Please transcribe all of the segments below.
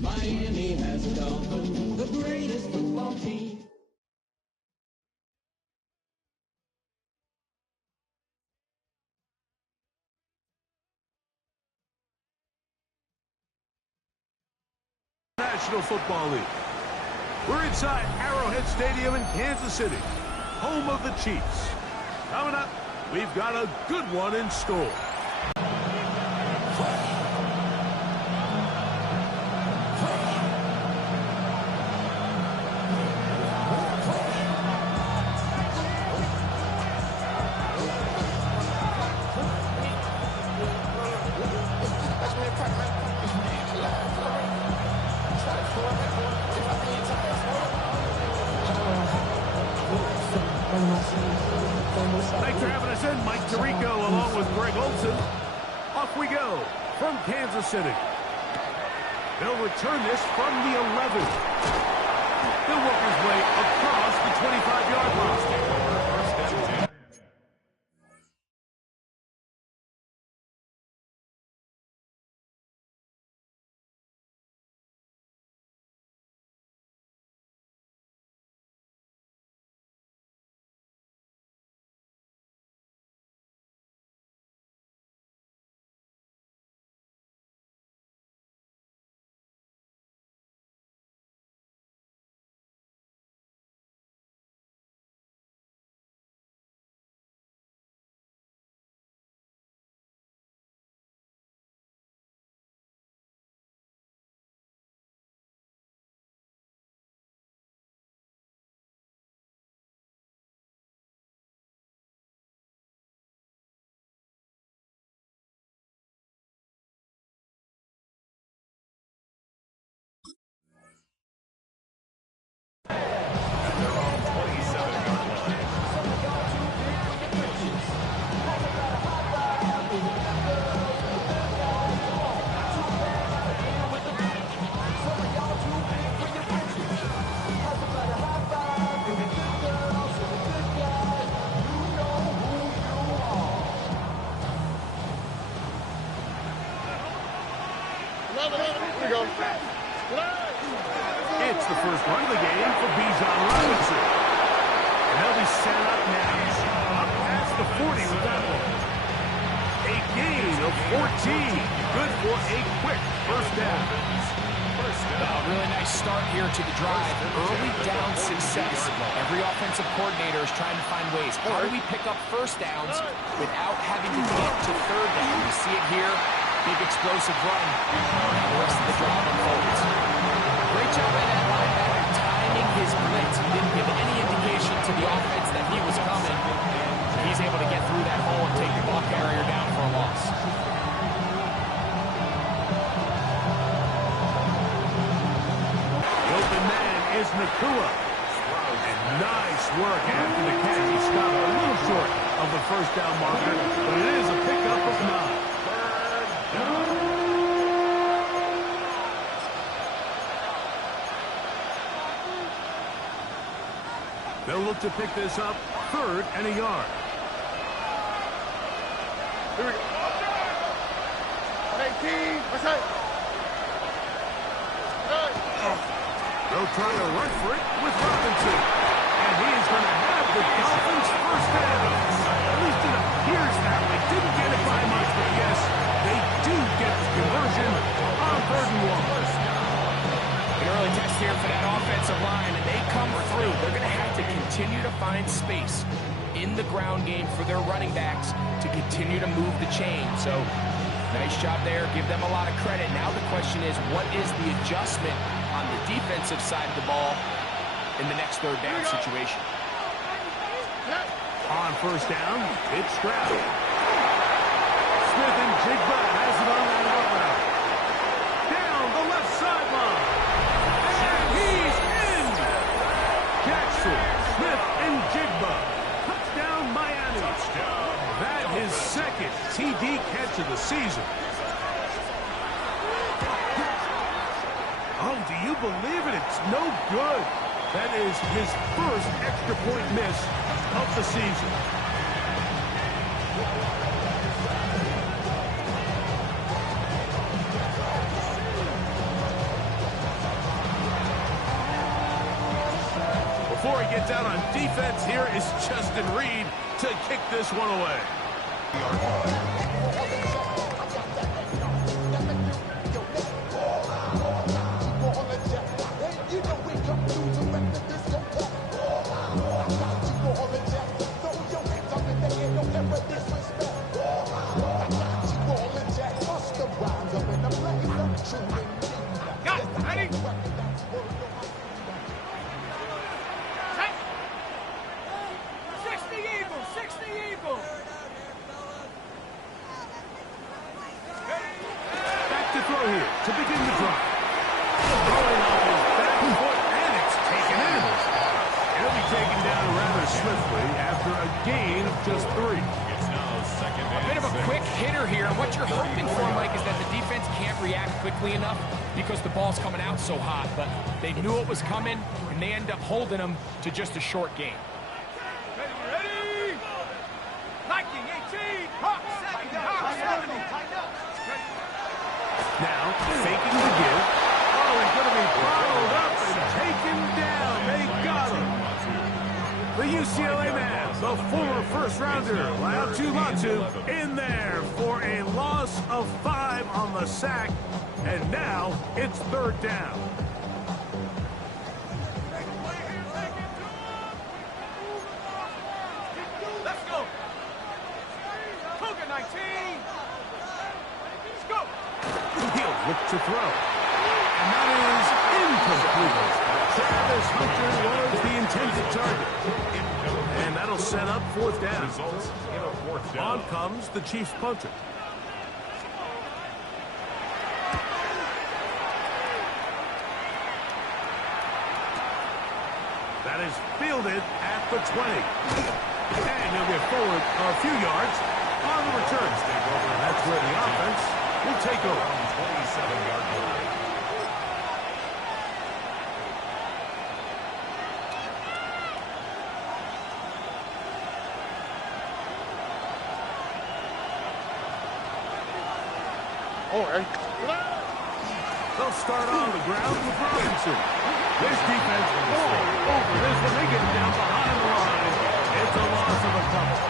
Miami has a Dolphin, the greatest football team. National Football League. We're inside Arrowhead Stadium in Kansas City, home of the Chiefs. Coming up, we've got a good one in store. Thanks for having us in, Mike Tirico, along with Greg Olson. Off we go from Kansas City. They'll return this from the 11. He'll work his way across the 25-yard line. It's the first run of the game for Bijan Robinson. And they'll be set up now. Up past the 40 with that one. A gain of 14. Good for a quick first down. Really nice start here to the drive. Early down success. Every offensive coordinator is trying to find ways. How do we pick up first downs without having to get to third down? We see it here. Big explosive run. Now the rest of the drive unfolds. Great job by that linebacker timing his blitz. He didn't give any indication to the offense that he was coming. He's able to get through that hole and take the ball carrier down for a loss. The open man is Nakua. And nice work after the catch. He stopped a little short of the first down marker, but it is a pickup of 9. They'll look to pick this up, 3rd and a yard. Here we go. 18, what's that? They'll try to run for it with Robinson. And he's going to have the Dolphins' first down. At least it appears that way. Didn't get it by much, but yes, they do get the conversion on 3rd and 1. An early test here for that offensive line, and they come through. They're going to have to continue to find space in the ground game for their running backs to continue to move the chain. So, nice job there. Give them a lot of credit. Now the question is, what is the adjustment on the defensive side of the ball in the next 3rd down situation? On first down, it's Stroud. Smith and Jigba has it on that out route. Down the left sideline. And he's in. Jackson, Smith, and Jigba. Touchdown, Miami. Touchdown. That is 2nd TD catch of the season. Oh, do you believe it? It's no good. That is his first extra point miss of the season. before he gets out on defense. Here is Justin Reed to kick this one away. To begin the drive. Throwing off his back foot, and it's taken in. It'll be taken down rather swiftly after a gain of just 3. It's now second and A bit of a quick hitter here, and what you're hoping for, Mike, is that the defense can't react quickly enough because the ball's coming out so hot, but they knew it was coming, and they end up holding them to just a short gain. Ready? Liking 18. Hop, 70. Hop, 70. Now, faking the give. Oh, he's going to be followed up and taken down. They got him. The UCLA man, the former first-rounder, Laiatu Latu, in there for a loss of 5 on the sack. And now it's 3rd down. Let's go. Cougar 19. Let's go. He'll look to throw. And that is incomplete. Travis Hunter was the intended target. And that'll set up 4th down. results in a 4th down. On comes the Chiefs punter. That is fielded at the 20. And he'll get forward a few yards on the return. That's where the offense will take over. 27-yard line. They'll start on the ground with Robinson. This defense all over this when they get down behind the line. It's a loss of a couple.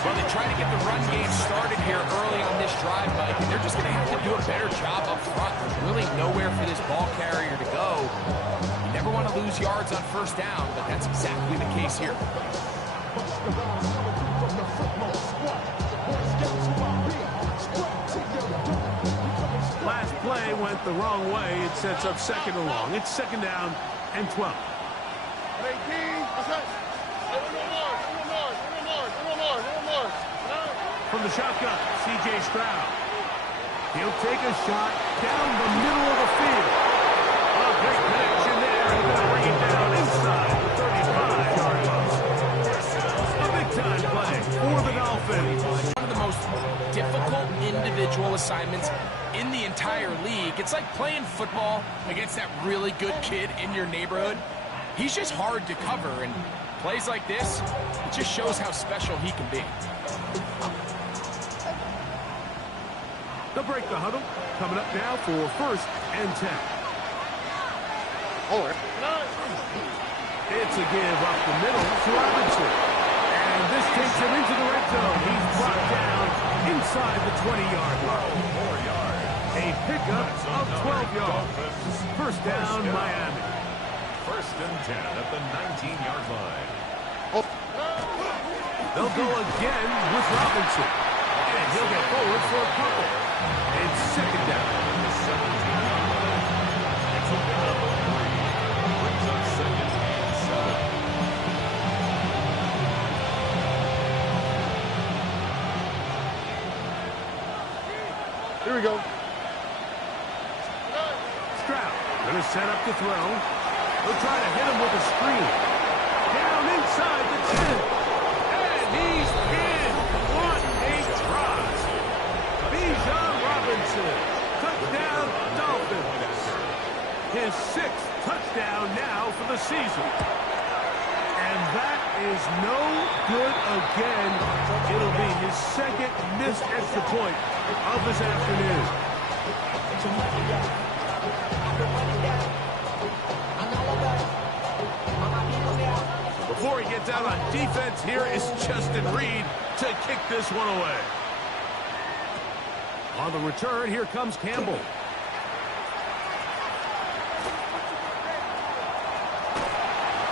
Well, they try to get the run game started here early on this drive, Mike, and they're just going to have to do a better job up front. There's really nowhere for this ball carrier to go. You never want to lose yards on 1st down, but that's exactly the case here. Last play went the wrong way. It sets up 2nd and long. It's 2nd down and 12. From the shotgun, C.J. Stroud. He'll take a shot down the middle of the field. A great connection there. He's going to bring it down inside the 35-yard line. A big-time play for the Dolphins. One of the most difficult individual assignments in the entire league. It's like playing football against that really good kid in your neighborhood. He's just hard to cover, and plays like this, it just shows how special he can be. They'll break the huddle. Coming up now for 1st and 10. It's a give up the middle to Robinson. And this takes him into the red zone. He's brought down inside the 20-yard line. 4 yards. A pickup of 12 yards. 1st down, Miami. 1st and 10 at the 19-yard line. They'll go again with Robinson. And he'll get forward for a couple. It's 2nd down. The 17-yard line. It's a pickup of 3. Brings up 2nd and 7. Here we go. Stroud going to set up to throw. He'll try to hit him with a screen. Down inside the 10. And he's in. What a try. Bijan Robinson. Touchdown, Dolphins. His 6th touchdown now for the season. And that is no good again. It'll be his 2nd missed extra point of this afternoon. out on defense here is Justin Reed to kick this one away. On the return, here comes Campbell.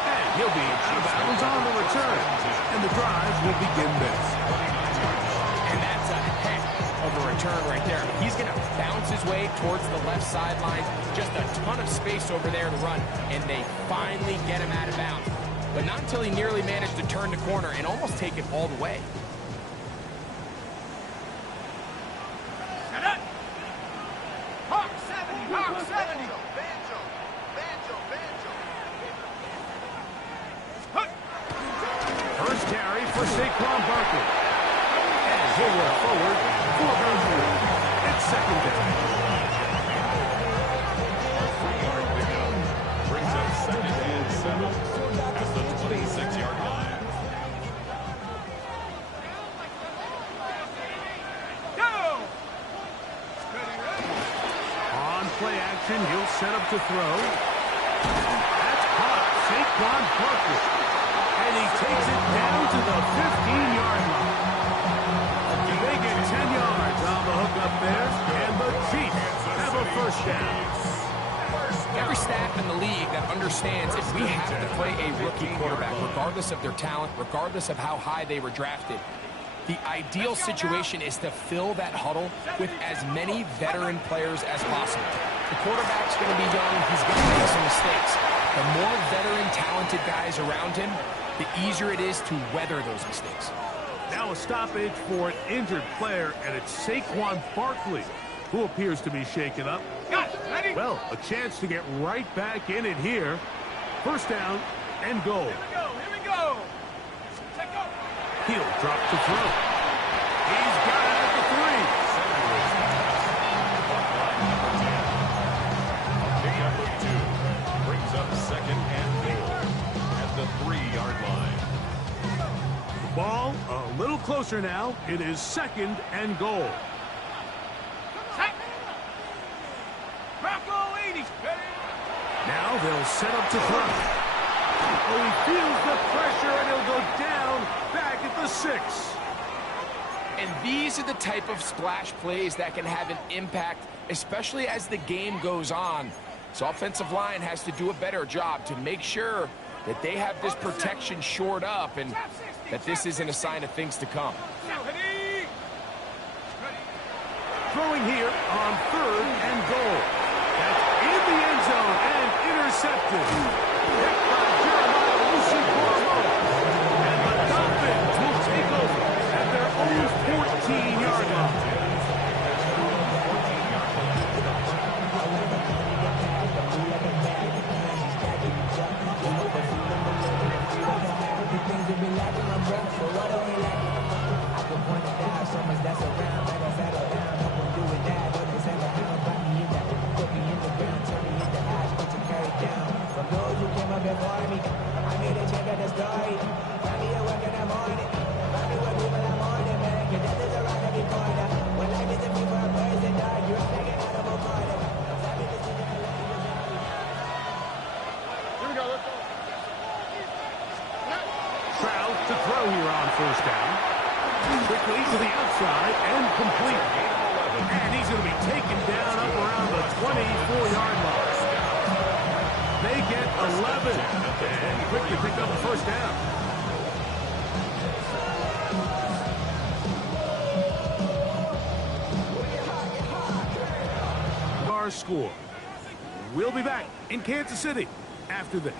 And he'll be out of bounds on the return. And the drive will begin this. And that's a heck of a return right there. He's going to bounce his way towards the left sideline. Just a ton of space over there to run. And they finally get him out of bounds. But not until he nearly managed to turn the corner and almost take it all the way. First carry for Saquon Barkley. And he'll roll forward for Barkley. It's second down. Brings up 2nd and 7 at the 26-yard line. On play action, he'll set up to throw. That's caught. Saquon Barkley. And he takes it down to the 15-yard line. They get 10 yards on the hook up there. And the Chiefs have a first down. Every staff in the league that understands if we have to play a rookie quarterback, regardless of their talent, regardless of how high they were drafted, the ideal situation is to fill that huddle with as many veteran players as possible. The quarterback's going to be young. He's going to make some mistakes. The more veteran, talented guys around him, the easier it is to weather those mistakes. Now a stoppage for an injured player, and it's Saquon Barkley who appears to be shaken up. Well, a chance to get right back in it here. First down and goal. Here we go. He'll drop to throw. He's got it at the 3. Brings up 2nd and goal at the 3-yard line. The ball a little closer now. It is 2nd and goal. Now they'll set up to throw. Oh, he feels the pressure, and he'll go down back at the 6. And these are the type of splash plays that can have an impact, especially as the game goes on. So offensive line has to do a better job to make sure that they have this protection shored up and that this isn't a sign of things to come. Throwing here on 3rd and goal. That's in the end zone and intercepted. Hit by Jeremiah Lucy-Corvo. And the Dolphins will take over at their own 14-yard line. To throw here on first down. Quickly to the outside and complete. And he's going to be taken down up around the 24-yard line. They get 11 and quickly pick up the first down. Our score. We'll be back in Kansas City after this.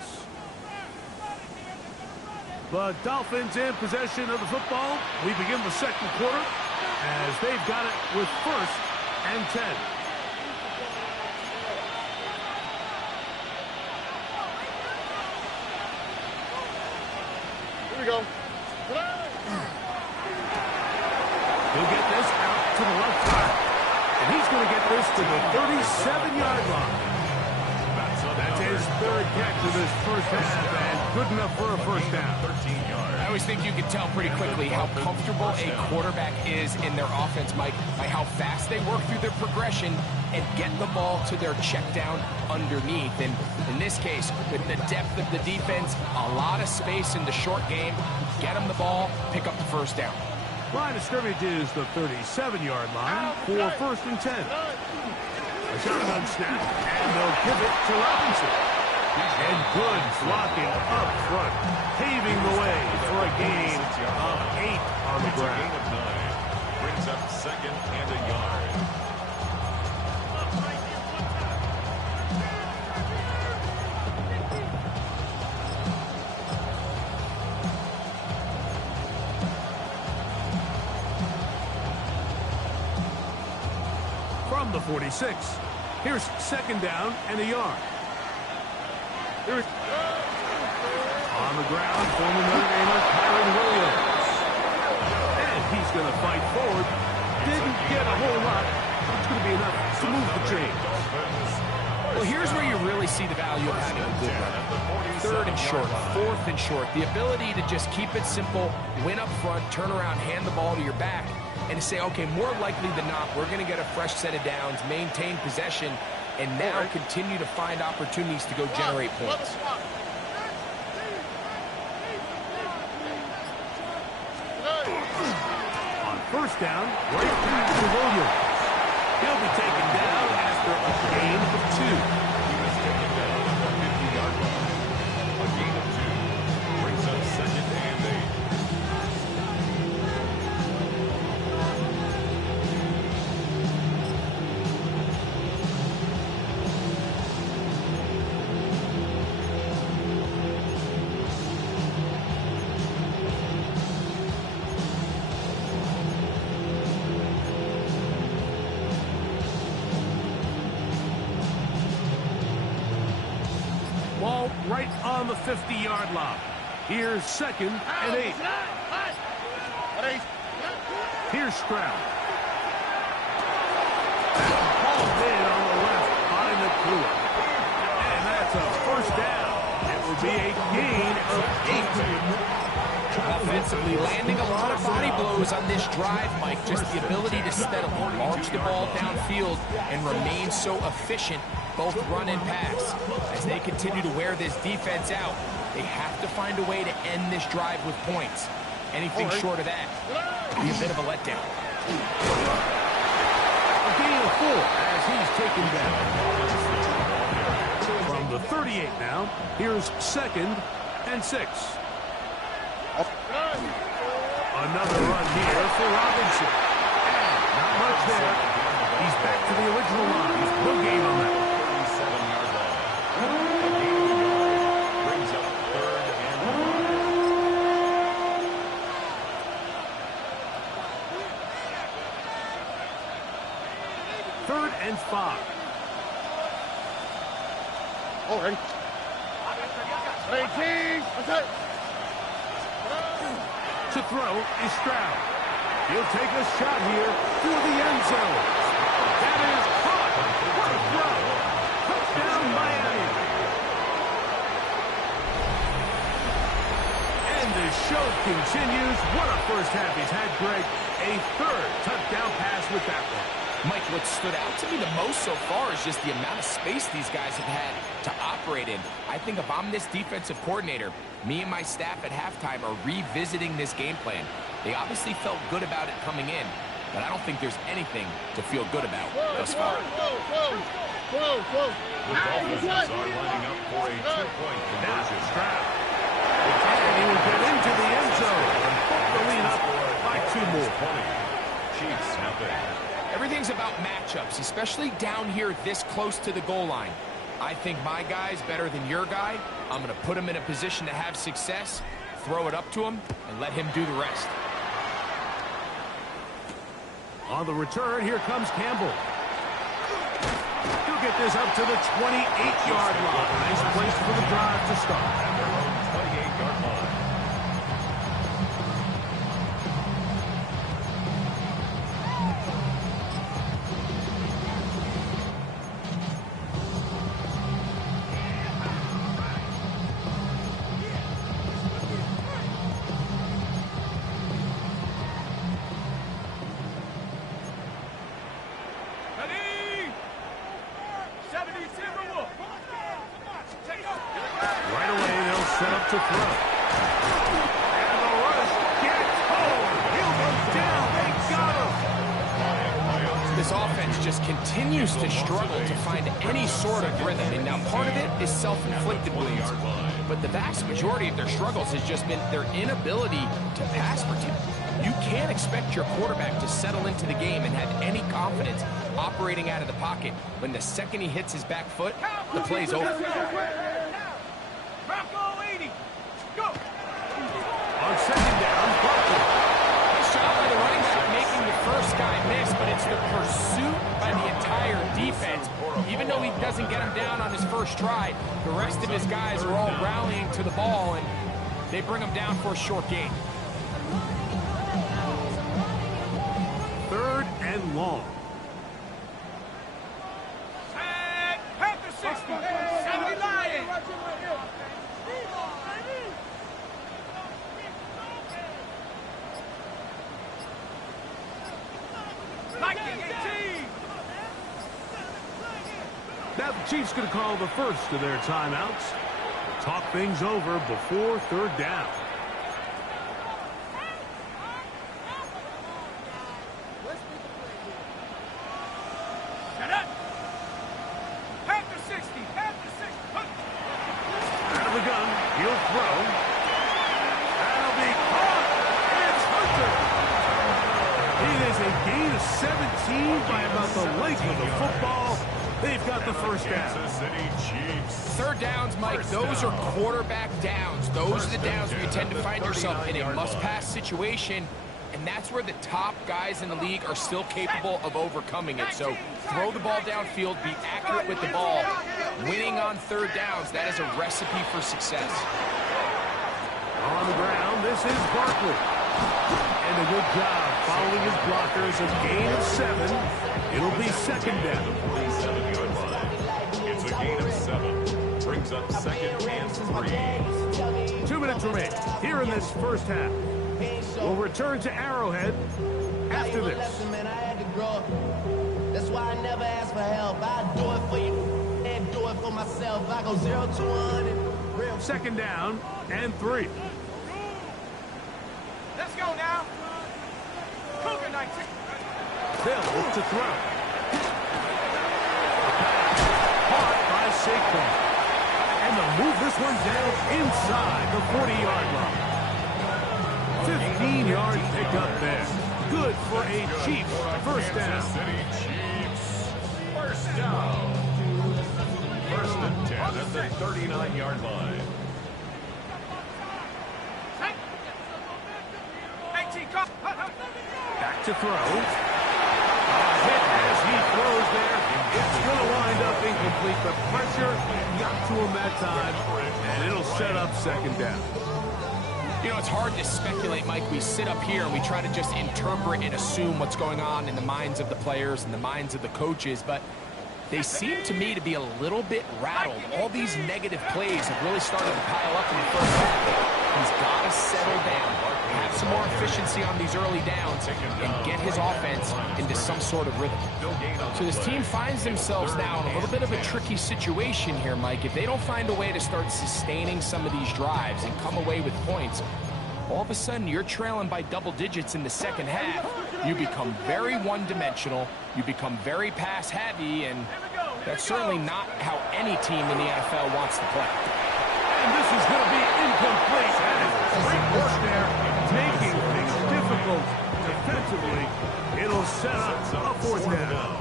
The Dolphins in possession of the football. We begin the second quarter as they've got it with 1st and 10. Here we go. He'll get this out to the left side. And he's going to get this to the 37-yard line. That's his 3rd catch of this first half, and good enough for a first down. 13 yards. I always think you can tell pretty quickly how comfortable a quarterback is in their offense, Mike, by how fast they work through their progression and get the ball to their check down underneath. And in this case, with the depth of the defense, a lot of space in the short game, get them the ball, pick up the first down. Line of scrimmage is the 37-yard line for 1st and 10. A shotgun snap, and they'll give it to Robinson. And good blocking up front, paving the way for a gain of 8 on the ground. Gain of 9. Brings up 2nd and a yard. From the 46, here's 2nd down and a yard. On the ground, former Notre Damer Kyron Williams. And he's going to fight forward. Didn't get a whole lot. It's going to be enough to move the chains. Well, here's where you really see the value of having a good run. 3rd and short, 4th and short. The ability to just keep it simple, win up front, turn around, hand the ball to your back, and to say, okay, more likely than not, we're going to get a fresh set of downs, maintain possession, and now continue to find opportunities to go generate points. On 1st down, right to Williams. He'll be taken down after a gain of 2. He was taken down at the 50-yard line. A gain of 2 brings up 2nd and 8. Ball right on the 50-yard line. Here's 2nd and 8. Here's Stroud. Ball in on the left by Nakua. And that's a 1st down. It will be a gain of 8. Offensively, landing a lot of body blows on this drive, Mike. Just the ability to steadily march the ball downfield and remain so efficient, both run and pass. As they continue to wear this defense out, they have to find a way to end this drive with points. Anything short of that would be a bit of a letdown. A gain of 4 as he's taken down. From the 38 now, here's 2nd and 6. Another run here for Robinson. And not much there. He's back to the original line. No gain on that. 37-yard line. A gain of a yard brings up 3rd and 3rd and 5. Oh, ready? Ready, what's up? To throw is Stroud. He'll take a shot here through the end zone. That is caught. What a throw. Touchdown, Miami. And the show continues. What a first half he's had, Greg. A 3rd touchdown pass with that one. Mike, what stood out to me the most so far is just the amount of space these guys have had to operate in. I think if I'm this defensive coordinator, me and my staff at halftime are revisiting this game plan. They obviously felt good about it coming in, but I don't think there's anything to feel good about thus far. The Dolphins are lining up for a 2-point conversion. Stroud. And he will get into the end zone and put the lead up by 2 more. 20. Chiefs nothing. Everything's about matchups, especially down here this close to the goal line. I think my guy's better than your guy. I'm going to put him in a position to have success, throw it up to him, and let him do the rest. On the return, here comes Campbell. He'll get this up to the 28-yard line. Nice place for the drive to start. At their own 28-yard line. to throw. And the rush gets home. Hill goes down. They got him. This offense just continues to struggle to find any sort of rhythm. And now part of it is self-inflicted wounds. But the vast majority of their struggles has just been their inability to pass protect. You can't expect your quarterback to settle into the game and have any confidence operating out of the pocket when the second he hits his back foot, the play's over. On second down, Barkley. Nice job by the running back making the first guy miss, but it's the pursuit by the entire defense. Even though he doesn't get him down on his first try, the rest of his guys are all rallying to the ball, and they bring him down for a short gain. 3rd and long. Panther 60. 70 Lions. Now the Chiefs going to call the first of their timeouts. Talk things over before 3rd down. Shut up. Panther 60. Panther 60. Out of the gun, he'll throw. That'll be caught. It's Hunter. It is a gain of 17 by about the length of the football. They've got the first down. Kansas City Chiefs. 3rd downs, Mike, those are quarterback downs. Those are the downs where you tend to find yourself in a must-pass situation, and that's where the top guys in the league are still capable of overcoming it. So throw the ball downfield, be accurate with the ball. Winning on 3rd downs, that is a recipe for success. On the ground, this is Barkley. And a good job following his blockers. A gain of 7. It'll be 2nd down. 47-yard line. It's a gain of 7. Brings up 2nd and 3. 2 minutes remain here in this first half. We'll return to Arrowhead after this. That's why I never ask for help. I do it for you and do it for myself. I go 0 to 100. 2nd down and 3. Let's go now. Cougar 19. Hill to throw. Caught by Saquon. And they'll move this one down inside the 40-yard line. 15-yard pickup there. Good for a Chiefs first down. Kansas City Chiefs. First down. 1st and 10 at the 39-yard line. 18. Back Back to throw. Hit as he throws there. It's going to wind up incomplete. The pressure got to him that time, and it'll set up 2nd down. You know, it's hard to speculate, Mike. We sit up here and we try to just interpret and assume what's going on in the minds of the players and the minds of the coaches, but they seem to me to be a little bit rattled. All these negative plays have really started to pile up in the first half. He's got to settle down, have some more efficiency on these early downs, and get his offense into some sort of rhythm. So this team finds themselves now in a little bit of a tricky situation here, Mike. If they don't find a way to start sustaining some of these drives and come away with points, all of a sudden you're trailing by double digits in the second half. You become very one-dimensional, you become very pass-heavy, and that's certainly not how any team in the NFL wants to play. And this is going to be incomplete. That is great work there, making things difficult defensively. It'll set up a 4th down.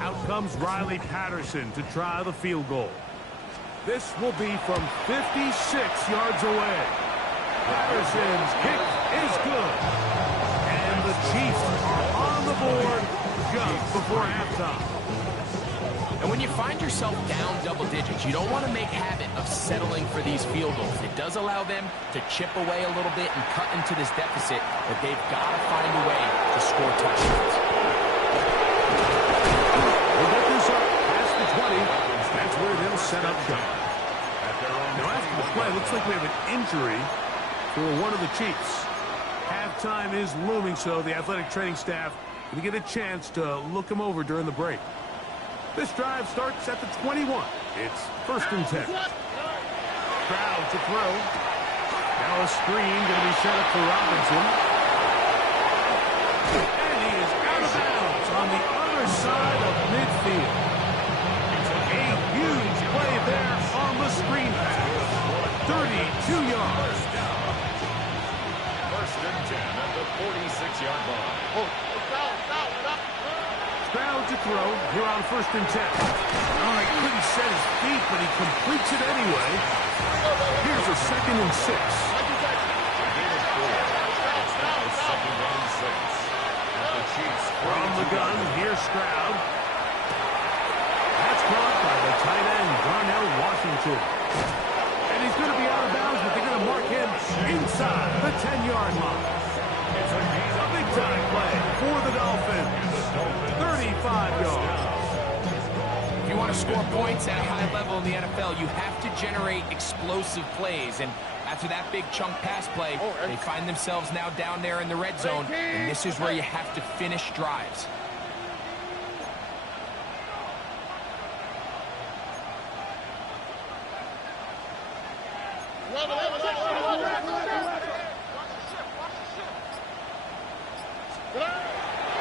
Out comes Riley Patterson to try the field goal. This will be from 56 yards away. Patterson's kick is good. And the Chiefs are on the board just before halftime. And when you find yourself down double digits, you don't want to make habit of settling for these field goals. It does allow them to chip away a little bit and cut into this deficit, but they've got to find a way to score touchdowns. We'll get this up past the 20. That's where they'll set up shop. Now after the play, looks like we have an injury for one of the Chiefs. Halftime is looming, so the athletic training staff going to get a chance to look him over during the break. This drive starts at the 21. It's 1st and 10. Stroud to throw. Now a screen going to be set up for Robinson. And he is out of bounds on the other side of midfield. A huge play there on the screen pass. 32 yards. First and 10 at the 46-yard line. Stroud to throw here on first and 10. Oh, he couldn't set his feet, but he completes it anyway. Here's a second and 6. From the gun, here's Stroud. That's caught by the tight end, Darnell Washington. And he's going to be out of bounds, but they're going to mark him inside the 10-yard line. It's a big-time play for the Dolphins. 35 yards. If you want to score points at a high level in the NFL, you have to generate explosive plays. And after that big chunk pass play, they find themselves now down there in the red zone. And this is where you have to finish drives.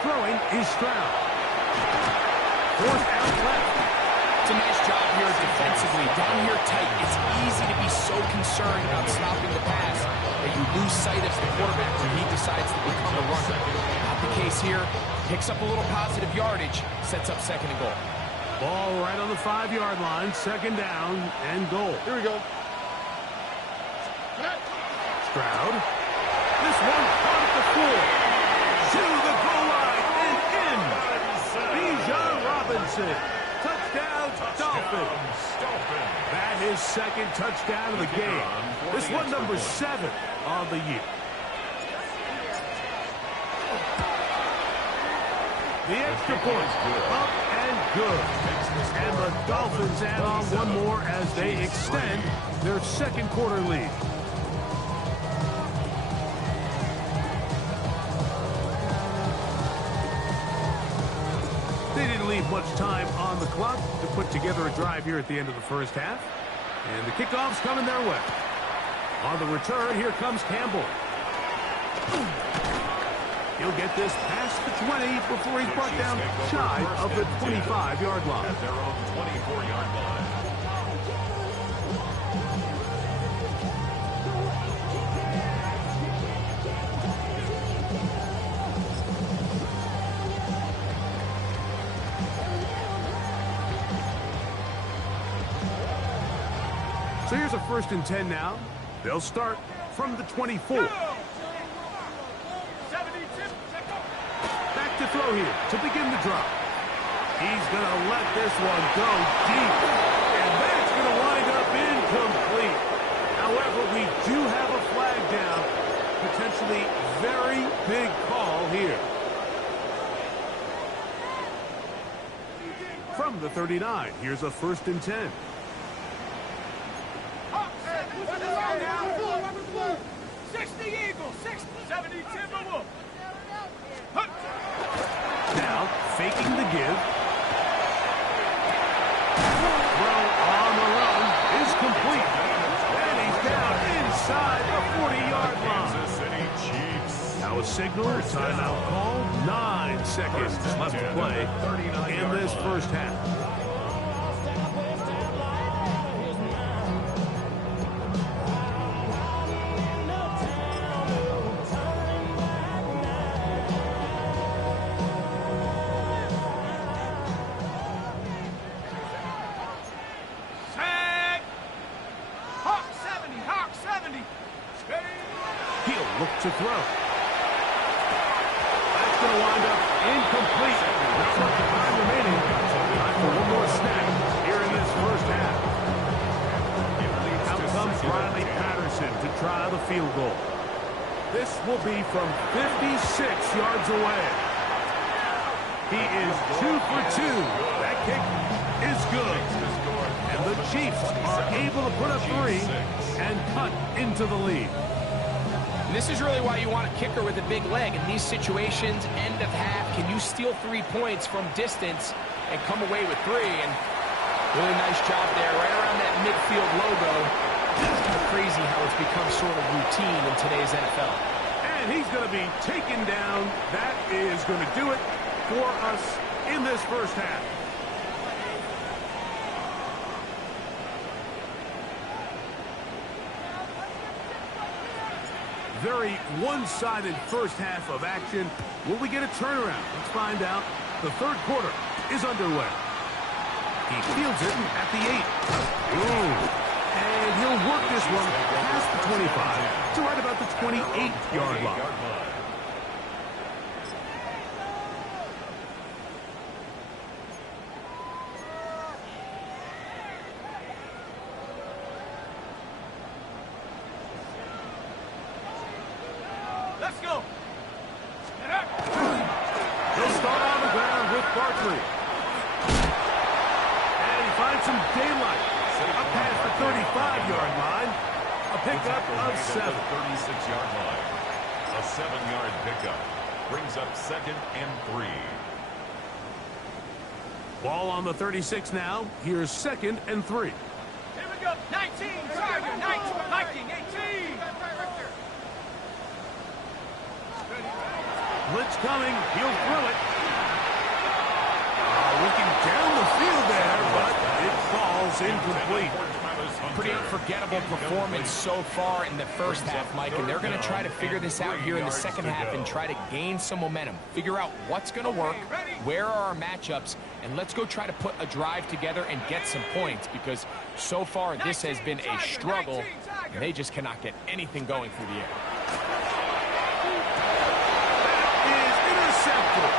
Throwing is Stroud. Fourth out left. It's a nice job here defensively. Down here tight, it's easy to be so concerned about stopping the pass that you lose sight of the quarterback when he decides to become a runner. Not the case here. Picks up a little positive yardage, sets up second and goal. Ball right on the 5-yard line. Second down and goal. Here we go. Stroud. This one caught at the 4. To the goal line and in. Bijan Robinson. Touchdown, Dolphins. That is second touchdown of the game. This one number 7 on the year. The extra point up and good. And the Dolphins add on one more as they extend their second quarter lead. They didn't leave much time on the clock to put together a drive here at the end of the first half. And the kickoff's coming their way. On the return, here comes Campbell. He'll get this past the 20 before he's brought down shy of the 25-yard line. At their own 24-yard line. So here's a first and 10 now. They'll start from the 24. Back to throw here to begin the drive. He's going to let this one go deep. And that's going to wind up incomplete. However, we do have a flag down. Potentially very big call here. From the 39, here's a first and 10. Now, faking the give. Throw on the run is complete. And he's down inside the 40-yard line. Kansas City Chiefs. Now a signal, timeout call. 9 seconds left to play in this first half. To throw. That's going to wind up incomplete. Not much time remaining. Time for one more snap here in this first half. Out comes Riley Patterson to try the field goal. This will be from 56 yards away. He is 2 for 2. That kick is good. And the Chiefs are able to put up 3 and cut into the lead. And this is really why you want a kicker with a big leg. In these situations, end of half, can you steal 3 points from distance and come away with 3? And really nice job there, right around that midfield logo. It's kind of crazy how it's become sort of routine in today's NFL. And he's going to be taken down. That is going to do it for us in this first half. Very one-sided first half of action. Will we get a turnaround? Let's find out. The third quarter is underway. He fields it at the 8. Ooh. And he'll work this one past the 25 to right about the 28-yard line. Let's go. He'll start on the ground with Barkley. And he finds some daylight. Up past the 35-yard line. A pickup of 7. 36-yard line. A 7-yard pickup brings up 2nd and 3. Ball on the 36 now. Here's 2nd and 3. Here we go. 19, Tiger, 19, Viking, 18. Blitz coming. He'll throw it. Looking down the field there, but it falls incomplete. Pretty unforgettable performance so far in the first half, Mike, and they're going to try to figure this out here in the second half and try to gain some momentum. Figure out what's going to work, where are our matchups, and let's go try to put a drive together and get some points, because so far this has been a struggle, and they just cannot get anything going through the air. Intercepted.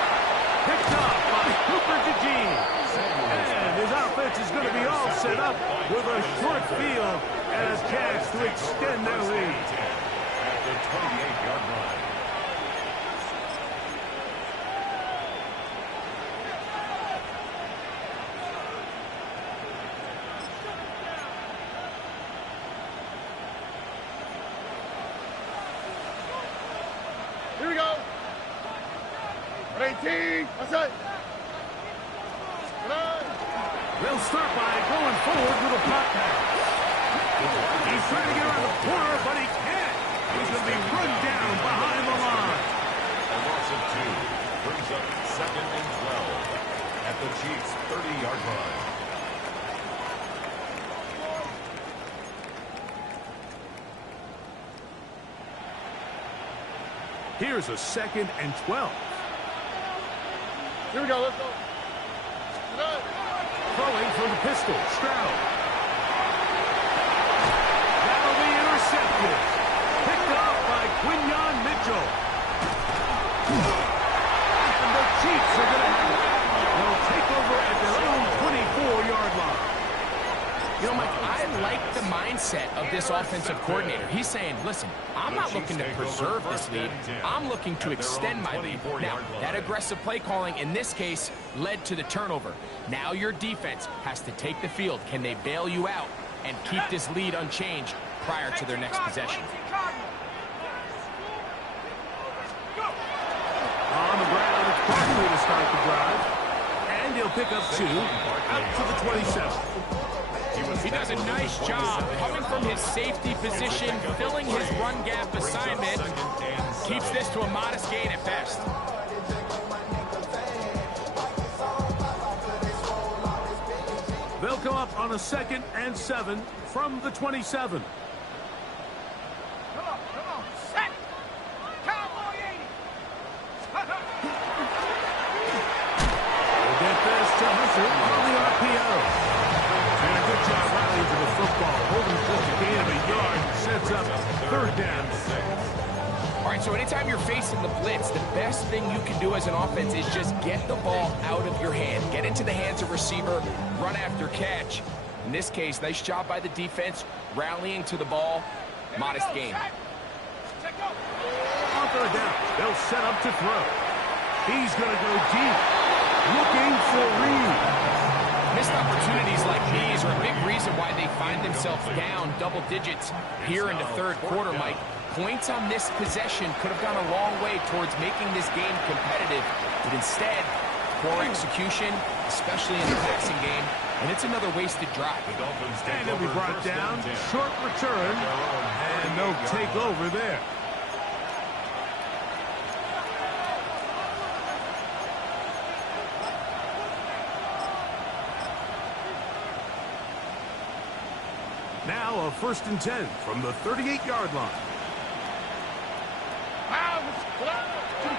Picked up by Cooper DeJean. And his offense is going to be all set up with a short field and a chance to extend their lead. At the 28-yard line. Here we go. 18. That's it. They'll start by going forward with a pop pass. He's trying to get around the corner, but he can't. He's going to be run down behind the line. A loss of 2 brings up 2nd and 12 at the Chiefs' 30-yard line. Here's a 2nd and 12. Here we go. Let's go. Throwing for the pistol, Stroud. That'll be intercepted. Picked off by Quinyon Mitchell. And the Chiefs are going to have it. They'll take over at their own 24-yard line. You know, Mike, I like the mindset of this offensive coordinator. He's saying, listen, I'm not looking to preserve this lead. I'm looking to extend my lead. Now, that aggressive play calling in this case led to the turnover. Now your defense has to take the field. Can they bail you out and keep this lead unchanged prior to their next possession? On the ground, it's Barkley to start the drive. And he'll pick up 2 out to the 27. He does a nice job coming from his safety position, filling his run gap assignment. Keeps this to a modest gain at best. They'll come up on a 2nd and 7 from the 27. Come on, set. Cowboy 80. We'll get this to Hunter on the RPO. And a good job rallying to the football, holding just a gain of a yard, sets up 3rd down. All right, so anytime you're facing the blitz, the best thing you can do as an offense is just get the ball out of your hand. Get into the hands of receiver, run after catch. In this case, nice job by the defense, rallying to the ball, modest gain. On 3rd down, they'll set up to throw. He's going to go deep, looking for Reed. Missed opportunities like these are a big reason why they find themselves down double digits here in the 3rd quarter, Mike. Points on this possession could have gone a long way towards making this game competitive, but instead, poor execution especially in the passing game, and it's another wasted drive. The Dolphins take And he'll be over brought first down, and 10. short return, and they'll take over there. Now a 1st and 10 from the 38-yard line.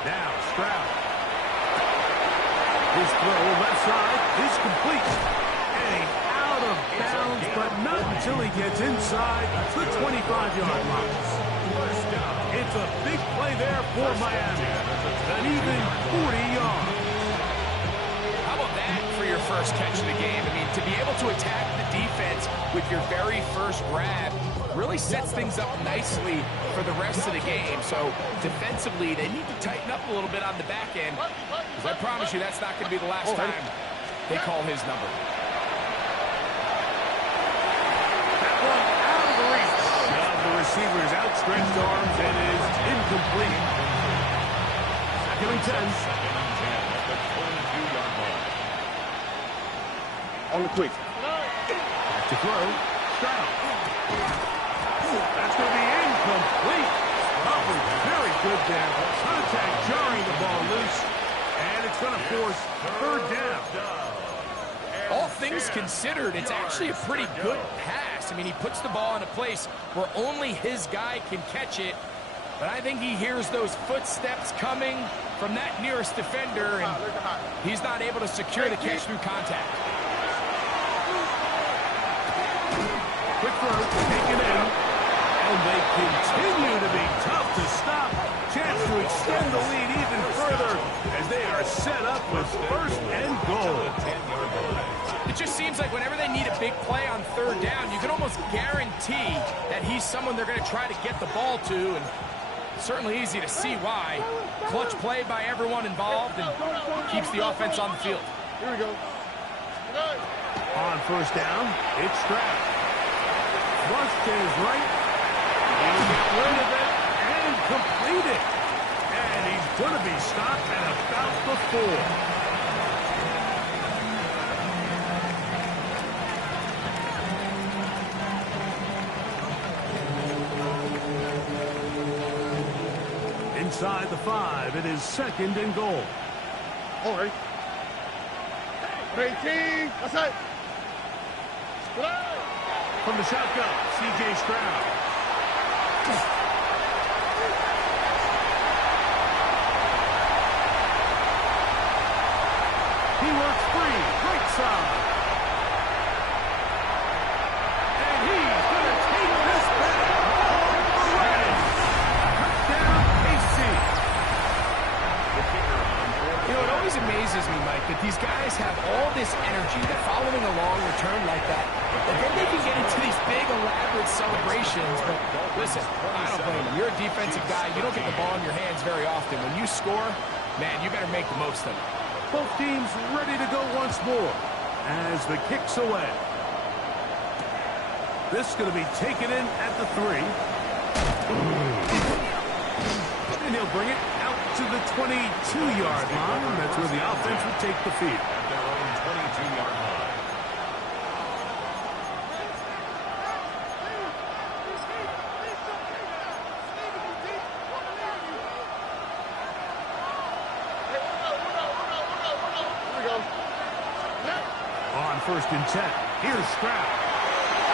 Now Stroud. His throw left side is complete. And he's out of bounds, but not until he gets inside the 25-yard line. It's a big play there for Miami. An even 40 yards. How about that for your first catch of the game? I mean, to be able to attack the defense with your very first grab really sets things up nicely for the rest of the game. So defensively, they need to tighten up a little bit on the back end, because I promise you that's not going to be the last time they call his number. That one out of the reach of the receiver's outstretched arms and is incomplete. 2nd and 10. Second and 10 at the 22-yard line. On the quick. Back to throw. Stroud. That's going to be incomplete. Probably very good there. Contact jarring the ball loose. And it's going to force 3rd down. All things considered, it's actually a pretty good pass. I mean, he puts the ball in a place where only his guy can catch it. But I think he hears those footsteps coming from that nearest defender, and he's not able to secure the catch through contact. Quick throw, taken in, and they continue to be tough to stop. Chance to extend the lead even further as they are set up with 1st and goal. It just seems like whenever they need a big play on 3rd down, you can almost guarantee that he's someone they're going to try to get the ball to, and certainly easy to see why. Clutch play by everyone involved and keeps the offense on the field. Here we go. On 1st down, it's Stroud. Thrust to his right. He'll get rid of it and complete it. And he's going to be stopped at about the 4. Inside the 5, it is 2nd and goal. All right. 18. That's it. From the shotgun, C.J. Stroud. He works free, right side. And he's going to take this back all the way. Touchdown, KC. You know, it always amazes me, Mike, that these guys have all this energy, that following a long return like that, and then they can get into these big, elaborate celebrations. But listen, I don't blame them. You're a defensive guy. You don't get the ball in your hands very often. When you score, man, you better make the most of it. Both teams ready to go once more as the kick's away. This is going to be taken in at the 3. And he'll bring it out to the 22-yard line. That's where the offense will take the field. At their own 22-yard line. On 1st and 10, here's Stroud.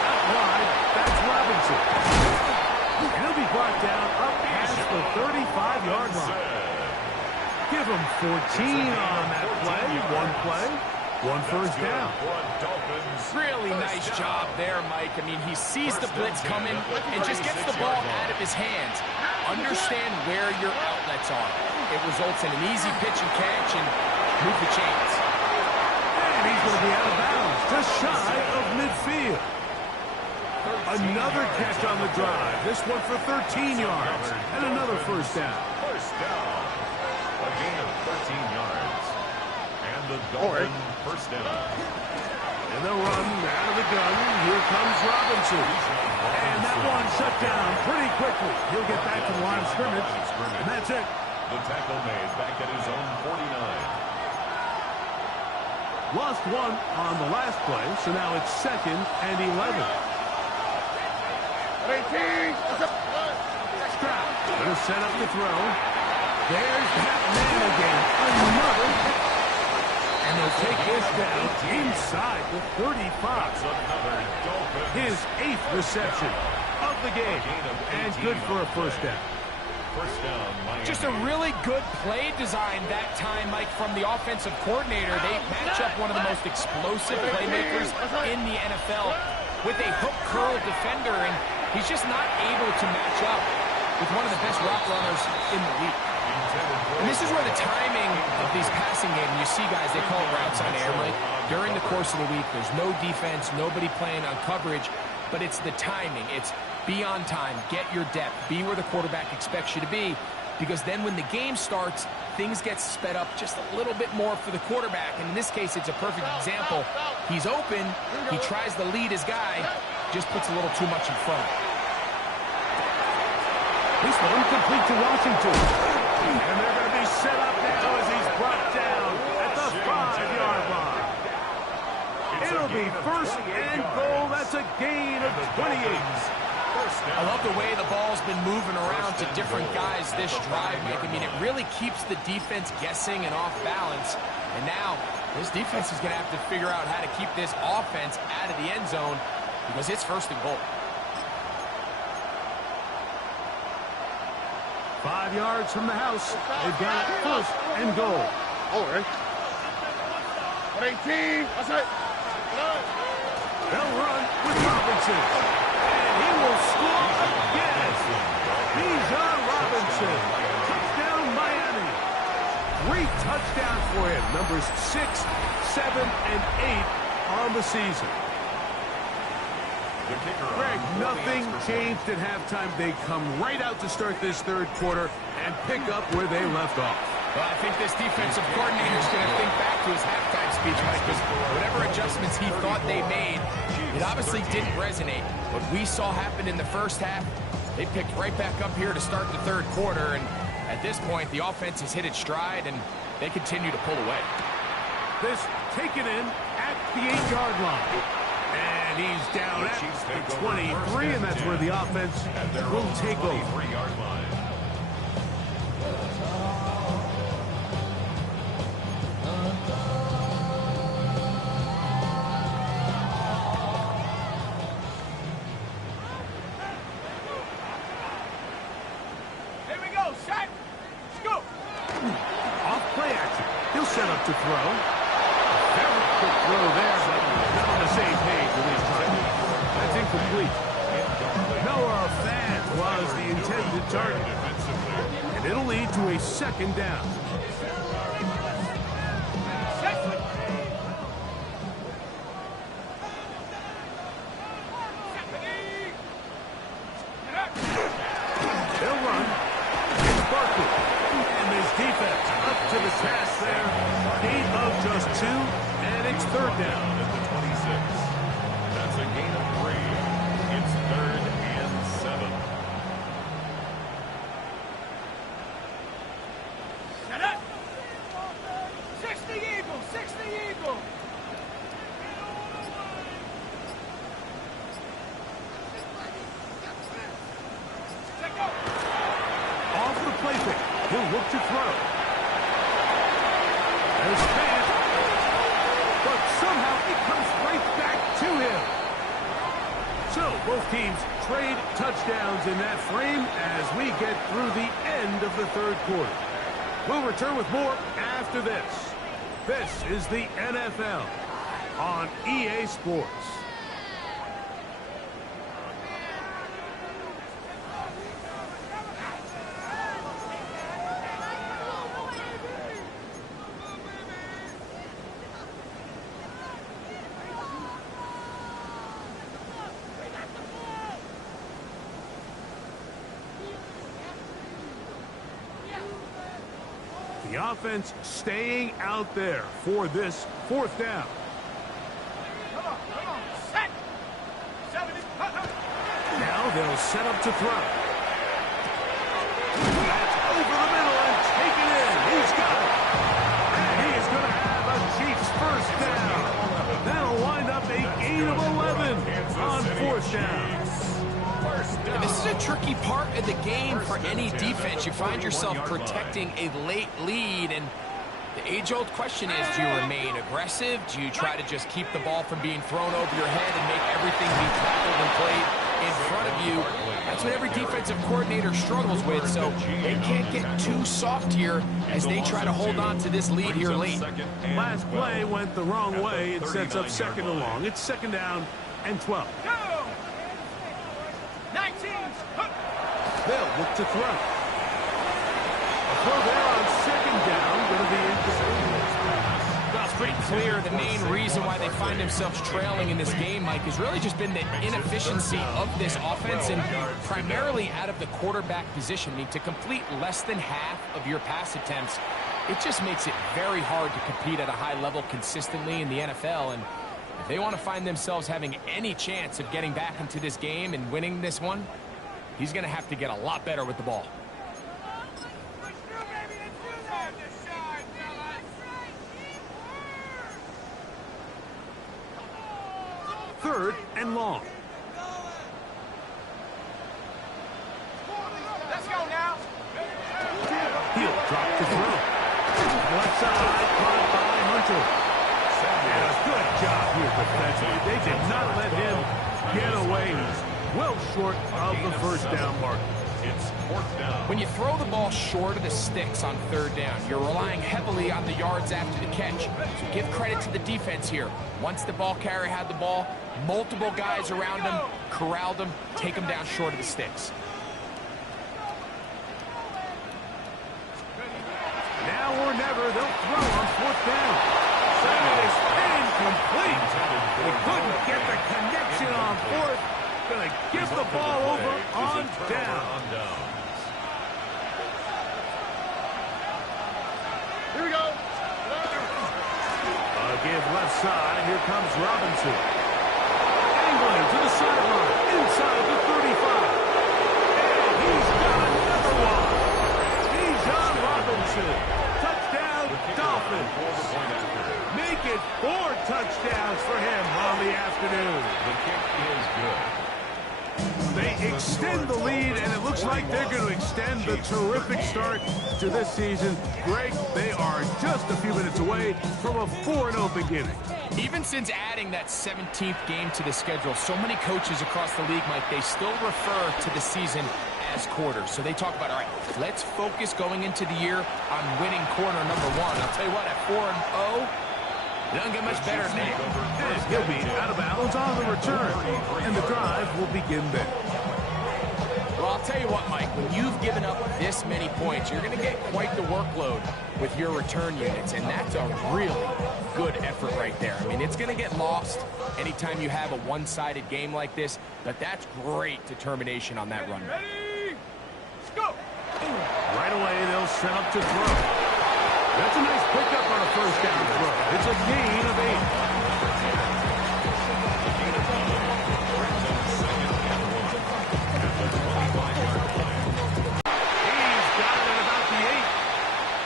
Out wide, that's Robinson. And he'll be brought down up past the 35-yard line. Give him 14 on that play. One first down. Really nice job there, Mike. I mean, he sees the blitz coming and just gets the ball out of his hands. Understand where your outlets are. It results in an easy pitch and catch and move the chains. And he's going to be out of bounds, just shy of midfield. Another catch on the drive. This one for 13 yards and another first down. First down. A gain of 13 yards. And the Dolphin first down. And they'll run out of the gun. Here comes Robinson. And that one shut down pretty quickly. He'll get back to the line of scrimmage. And that's it. The tackle made back at his own 49. Lost one on the last play, so now it's 2nd and 11. 18. Stroud going to set up the throw. There's that man again. Another hit. And they'll take this down inside the 35. His 8th reception of the game. And good for a first down. Just a really good play design that time, Mike, from the offensive coordinator. They match up one of the most explosive playmakers in the NFL with a hook curl defender, and he's just not able to match up with one of the best route runners in the league. And this is where the timing of these passing games, you see guys, they call it routes on air, Mike. During the course of the week, there's no defense, nobody playing on coverage, but it's the timing. It's be on time, get your depth, be where the quarterback expects you to be, because then when the game starts, things get sped up just a little bit more for the quarterback. And in this case, it's a perfect example. He's open, he tries to lead his guy, just puts a little too much in front. This one complete to Washington. And they're going to be set up now as he's brought down at the 5-yard line. It'll be 1st and goal. That's a gain of 28. I love the way the ball's been moving around to different guys this drive, Mike. I mean, it really keeps the defense guessing and off balance. And now, this defense is going to have to figure out how to keep this offense out of the end zone because it's 1st and goal. 5 yards from the house. They've got it 1st and goal. All right. 18. That's it. They'll run with Robinson. And he will score again. Bijan Robinson. Touchdown, Miami. 3 touchdowns for him. Numbers 6, 7, and 8 on the season. Greg, nothing changed at halftime. They come right out to start this 3rd quarter and pick up where they left off. Well, I think this defensive coordinator is going to think back to his halftime speech, Mike, because whatever adjustments he thought they made, it obviously didn't resonate. What we saw happen in the first half, they picked right back up here to start the 3rd quarter, and at this point, the offense has hit its stride, and they continue to pull away. This taken in at the 8-yard line. And he's down at the 23, and that's where the offense will take over. 3-yard line. Here we go, set, scoop. Off play action. He'll set up to throw. Very quick throw there, but not on the same page with his target. That's incomplete. Noah Fant was the intended target. And it'll lead to a 2nd down. They'll run. It's Barkley. And his defense up to the task there. Gain of just 2, and it's 3rd down. At the 26. That's a gain of 3. It's 3rd and 7. Set up. 60 Eagles, 60 Eagles. Off the playbook. He'll look to throw. There's Fant. But somehow it comes right back to him. So both teams trade touchdowns in that frame as we get through the end of the 3rd quarter. We'll return with more after this. This is the NFL on EA Sports. The offense staying out there for this 4th down. Come on, set. 70. Now they'll set up to throw. That's over the middle and taken in. He's got it. And he is going to have a Chiefs 1st down. down. And this is a tricky part of the game for any defense. You find yourself protecting a late lead, and the age-old question is, do you remain aggressive? Do you try to just keep the ball from being thrown over your head and make everything be tackled and played in front of you? That's what every defensive coordinator struggles with, so they can't get too soft here as they try to hold on to this lead here late. Last play went the wrong way. It sets up second and long. It's second down and 12. They'll look to throw. A throw there on second down. Going to be incomplete. Well, it's pretty clear the main reason why they find themselves trailing in this game, Mike, has really just been the inefficiency of this offense and primarily out of the quarterback position. I mean, to complete less than half of your pass attempts, it just makes it very hard to compete at a high level consistently in the NFL. And if they want to find themselves having any chance of getting back into this game and winning this one, he's going to have to get a lot better with the ball. Third and long. Let's go now. He'll drop the throw. Left side, caught by Hunter. And a good job here defensively. They did not let him get away. He's well short of the first down mark. It's fourth down. When you throw the ball short of the sticks on third down, you're relying heavily on the yards after the catch. So give credit to the defense here. Once the ball carrier had the ball, multiple guys around him, corralled him, take him down short of the sticks. Now or never, they'll throw on fourth down. That is incomplete. They couldn't get the connection on fourth. Going to give the ball over on down. Here we go. Give left side. Here comes Robinson. Angling to the sideline. Inside the 35. And he's got another one. He's on Robinson. Touchdown, Dolphins. Make it 4 touchdowns for him on the afternoon. The kick is good. They extend the lead, and it looks like they're going to extend the terrific start to this season. Greg, they are just a few minutes away from a 4-0 beginning. Even since adding that 17th game to the schedule, so many coaches across the league, Mike, they still refer to the season as quarters. So they talk about, all right, let's focus going into the year on winning quarter number 1. I'll tell you what, at 4-0, it doesn't get much better than that. And he'll be out of bounds on the return, and the drive will begin there. Well, I'll tell you what, Mike, when you've given up this many points, you're going to get quite the workload with your return units, and that's a really good effort right there. I mean, it's going to get lost anytime you have a one-sided game like this, but that's great determination on that run. Ready? Let's go. Right away, they'll set up to throw. That's a nice pickup on a first down throw. It's a gain of 8. He's got it at about the 8.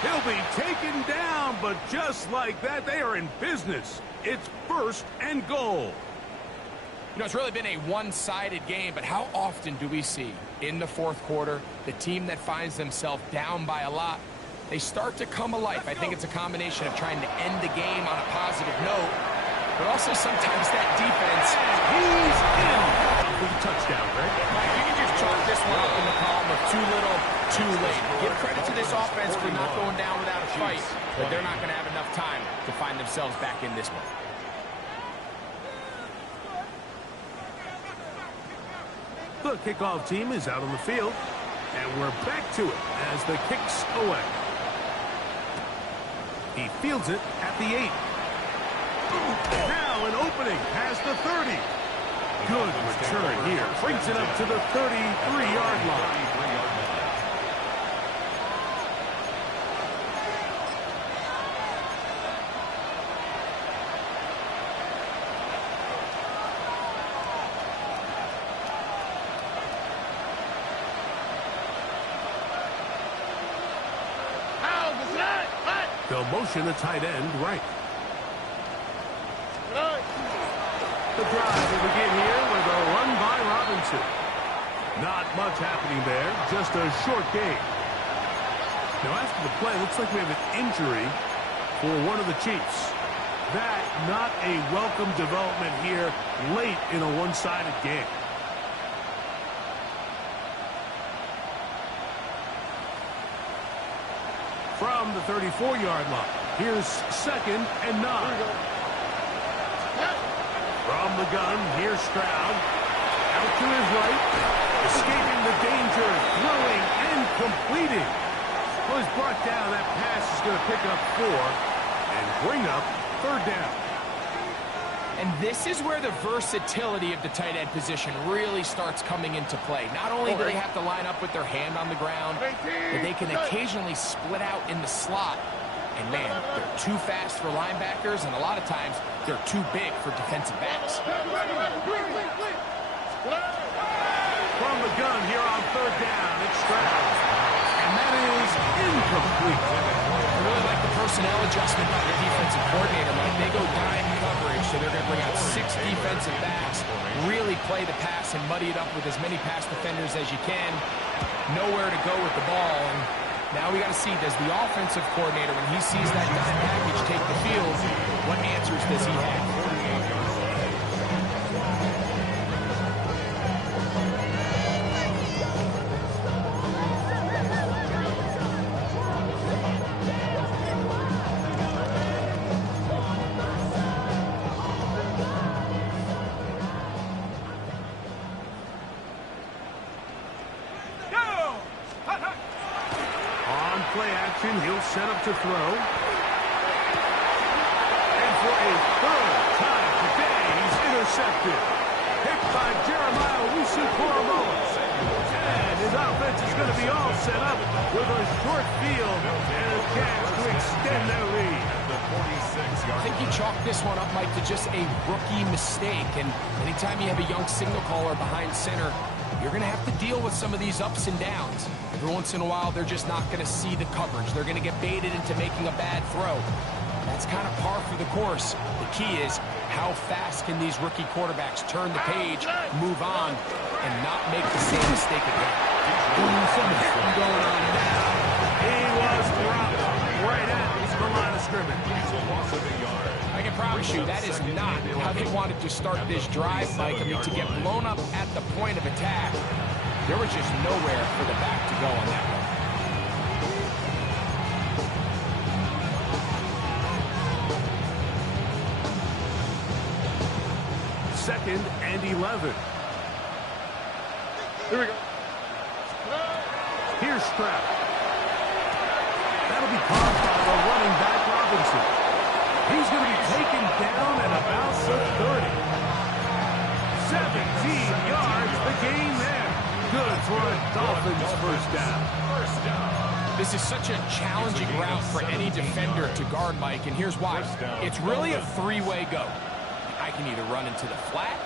He'll be taken down, but just like that, they are in business. It's first and goal. You know, it's really been a one-sided game, but how often do we see in the fourth quarter the team that finds themselves down by a lot, they start to come alive? I think it's a combination of trying to end the game on a positive note, but also sometimes that defense. He's in for the touchdown, right? You can just chalk this one up in the column of too little, too late. Give credit to this offense for not going down without a fight, but they're not going to have enough time to find themselves back in this one. The kickoff team is out on the field, and we're back to it as the kick's away. He fields it at the 8. Now an opening past the 30. Good return here. Brings it up to the 33-yard line. They'll motion the tight end right. The drive will begin here with a run by just a short game. Now, after the play, looks like we have an injury for one of the Chiefs. That not a welcome development here late in a one-sided game. From the 34-yard line, here's 2nd and 9. From the gun, here's Stroud. Out to his right, escaping the danger, throwing and completing. Was brought down. That pass is going to pick up 4 and bring up 3rd down. And this is where the versatility of the tight end position really starts coming into play. Not only do they have to line up with their hand on the ground, but they can occasionally split out in the slot. And man, they're too fast for linebackers, and a lot of times they're too big for defensive backs. From the gun here on 3rd down, it's Stroud. And that is incomplete. I really like the personnel adjustment by the defensive coordinator, Mike. They go dime coverage, so they're going to bring out 6 defensive backs, really play the pass and muddy it up with as many pass defenders as you can. Nowhere to go with the ball. And now we got to see, does the offensive coordinator, when he sees that dime package take the field, what answers does he have? He'll set up to throw. And for a 3rd time today, he's intercepted. Hit by Jeremiah Owusu-Koramoah. And his offense is going to be all set up with a short field and a chance to extend their lead. I think you chalk this one up, Mike, to just a rookie mistake. And anytime you have a young signal caller behind center, you're going to have to deal with some of these ups and downs. Every once in a while, they're just not going to see the coverage. They're going to get baited into making a bad throw. That's kind of par for the course. The key is, how fast can these rookie quarterbacks turn the page, move on, and not make the same mistake again? Some hitting going on now. He was dropped right at the line of scrimmage. I can promise you that is not how they wanted to start this drive, Mike. I mean, to get blown up at the point of attack, there was just nowhere for the back to go on that one. 2nd and 11. Here we go. Here's Stroud. That'll be caught by the running back Robinson. He's going to be taken down at about the 30. 17 yards, the gain there. Good for a Dolphins 1st down. This is such a challenging route for any defender to guard, Mike, and here's why. It's really a 3-way go. I can either run into the flat,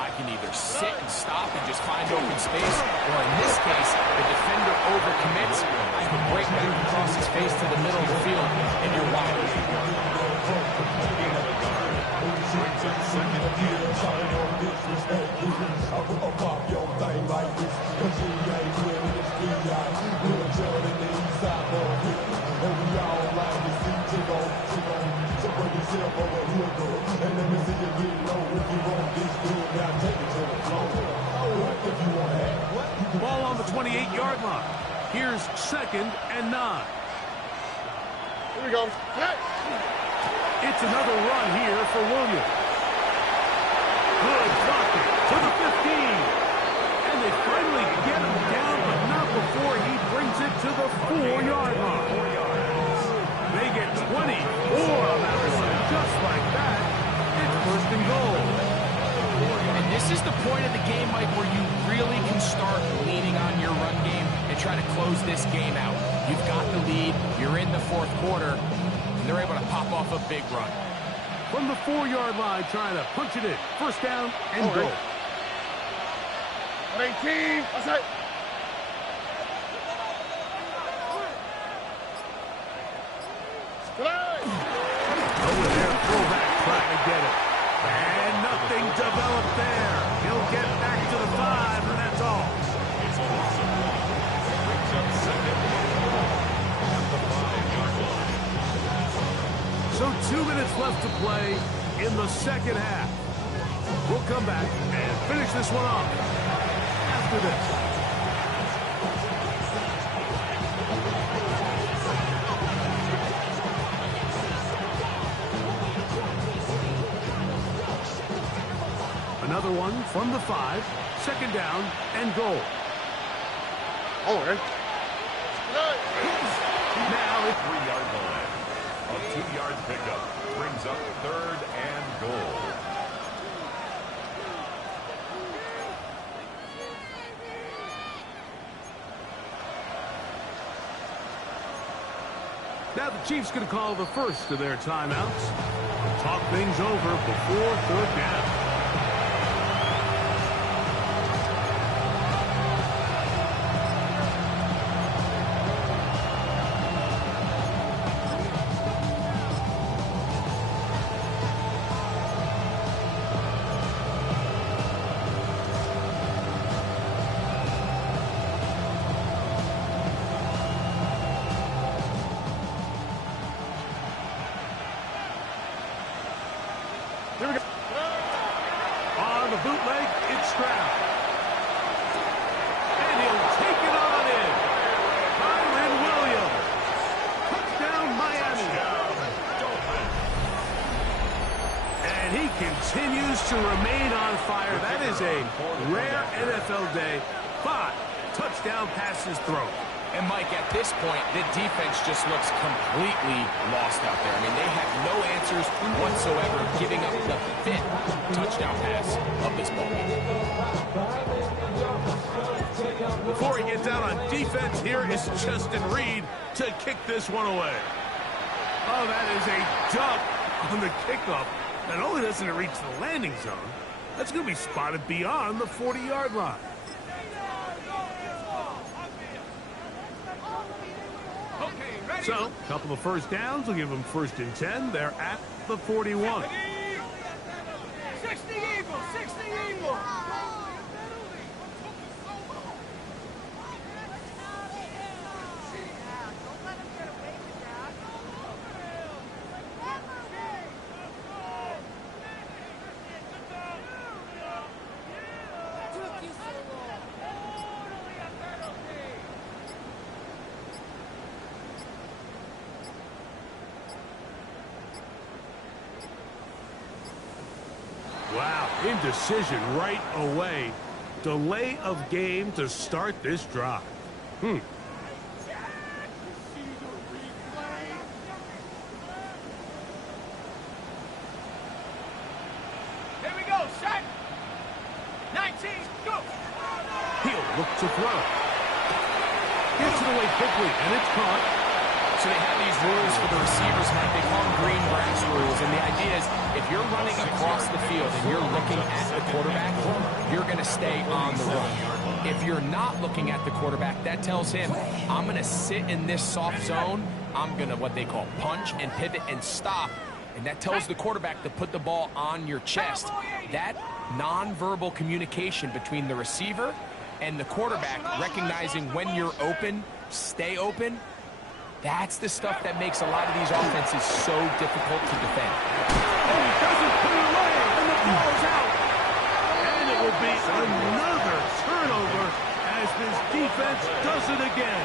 I can either sit and stop and just find open space, or in this case, the defender overcommits. I can break back across his face to the middle of the field, and you're wide open. Ball on the 28-yard line. Here's 2nd and 9. Here we go. Hey. It's another run here for Williams. Good blocking to the 15. And they finally get him down, but not before he brings it to the 4-yard line. They get 24 on that one. Just like that, it's 1st and goal. And this is the point of the game, Mike, where you really can start leaning on your run game and try to close this game out. You've got the lead, you're in the 4th quarter, and they're able to pop off a big run. From the 4-yard line, trying to punch it in. 1st down and goal. 18. That's it. Over there, fullback trying to get it. And nothing developed there. He'll get back to the 5, and that's all. 2 minutes left to play in the second half. We'll come back and finish this one off after this. Another one from the 5. Second down and goal. Oh, man. Now it's 3-yard line. A 2-yard pickup brings up 3rd and goal. now the Chiefs going to call the first of their timeouts. Talk things over before 4th down. Here we go. On the bootleg, it's Stroud. And he'll take it on in. Kyron Williams. Touchdown, Miami. And he continues to remain on fire. That is a rare NFL day. 5 touchdown passes thrown. And, Mike, at this point, the defense just looks completely lost out there. I mean, they have no answers whatsoever, giving up the 5th touchdown pass of this ball game. Before he gets out on defense, here is Justin Reed to kick this one away. Oh, that is a dunk on the kickoff. Not only doesn't it reach the landing zone, that's going to be spotted beyond the 40-yard line. So, a couple of first downs will give them 1st and 10. They're at the 41. 60 Eagles, 60 Eagles. Wow, indecision right away. Delay of game to start this drive. Here we go, set. 19, go. He'll look to throw. Gets it away quickly, and it's caught. So they have these rules for the receivers, Mike. They call them green grass rules. And the idea is if you're running across the field and you're looking at the quarterback, you're going to stay on the run. If you're not looking at the quarterback, that tells him, I'm going to sit in this soft zone. I'm going to what they call punch and pivot and stop. And that tells the quarterback to put the ball on your chest. That nonverbal communication between the receiver and the quarterback, recognizing when you're open, stay open, that's the stuff that makes a lot of these offenses so difficult to defend. And he doesn't put it away, and the ball's out. And it will be another turnover as this defense does it again.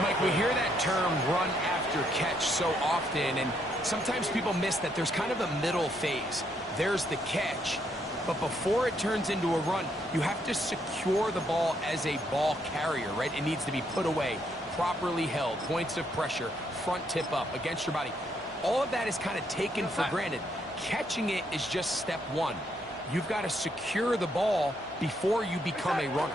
Mike, we hear that term run after catch so often, and sometimes people miss that there's kind of a middle phase. There's the catch, but before it turns into a run, you have to secure the ball as a ball carrier, right? It needs to be put away, properly held, points of pressure, front tip up against your body. All of that is kind of taken for granted. Catching it is just step one. You've got to secure the ball before you become a runner.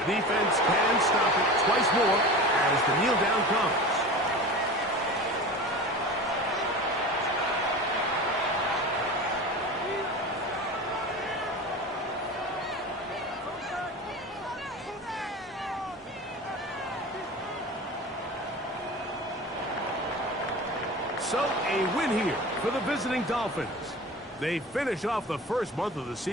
The defense can stop it twice more as the kneel down comes. So, a win here for the visiting Dolphins. They finish off the first month of the season.